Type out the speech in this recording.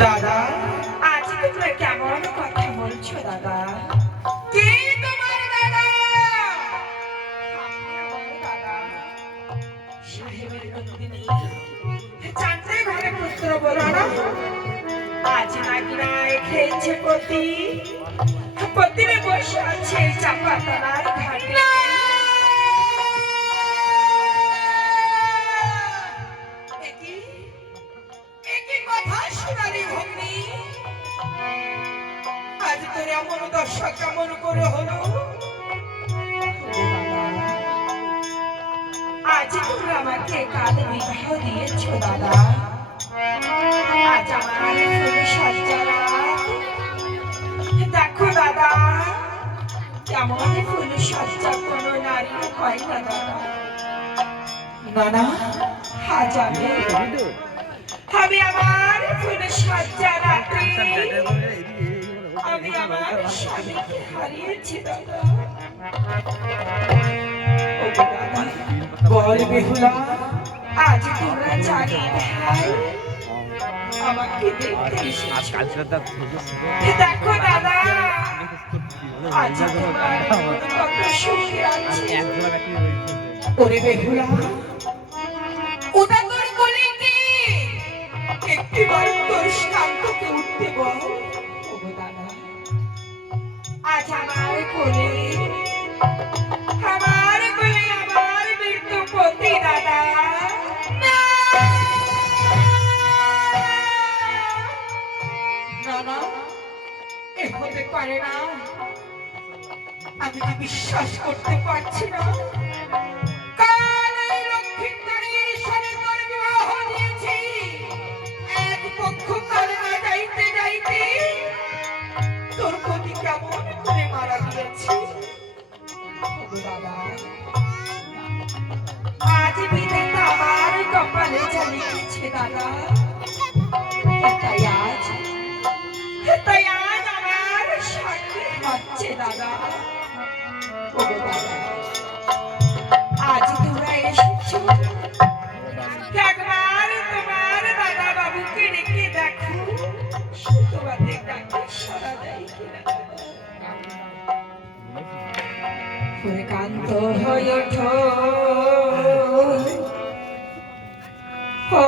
দাদা আজ তোমরা কেমন কথা বলছো দাদা? কে তোমার দাদা? আপনি আমার দাদা সাহেবের নন্দিনী চাঁদে ঘরে পুত্র বলো না। আজ নাকি নাই খেয়েছে পতি, পতিরে বসে আছে চাপা তলার ঘাটে। একই কথা শোনালি ভগ্নি। আজ তোর এমন দশা কেমন করে হলো? আজ তুমি আমাকে কাল বিবাহ দিয়েছো দাদা। আজ আমার ফুলে সজ্জারা দেখো দাদা, কেমন ফুল সজ্জা কোনো নারী হয় না দাদা। না না, আজ আমি আমার ফুল সজ্জা রাতে আমি আমার স্বামীকে হারিয়েছি দাদা। ও দাদা বল বেহুলা, আজ তোমরা জানি ভাই আমাকে দেখতে এসেছো। দেখো দাদা, আজ তোমার কত সুখে আছি। ওরে বেহুলা, ওটা তোর কোলে কে? একটিবার তোর শান্তকে উঠতে বল। ও দাদা, আজ আমার কোলে আমার মৃত্যু পতি দাদা। না না, এ হতে পারে না। আমি তো বিশ্বাস করতে পারছি না। কাল এই লক্ষ্মীন্দরীর সাথে তোর বিবাহ দিয়েছি, এক পক্ষ কালে না যাইতে যাইতে তোর পতি কেমন করে মারা গিয়েছি। দাদা, আজ বিধাতা আমার কপালে যা লিখেছে দাদা, তাই আজ আমার শান্তি হচ্ছে দাদা। ও দাদা, আজ তোমরা এসেছো, একবার তোমার দাদা বাবুকে ডেকে দেখো তোমাদের ডাকে সাড়া দেয় কিনা। কান্ত হয়ে ওঠো, ও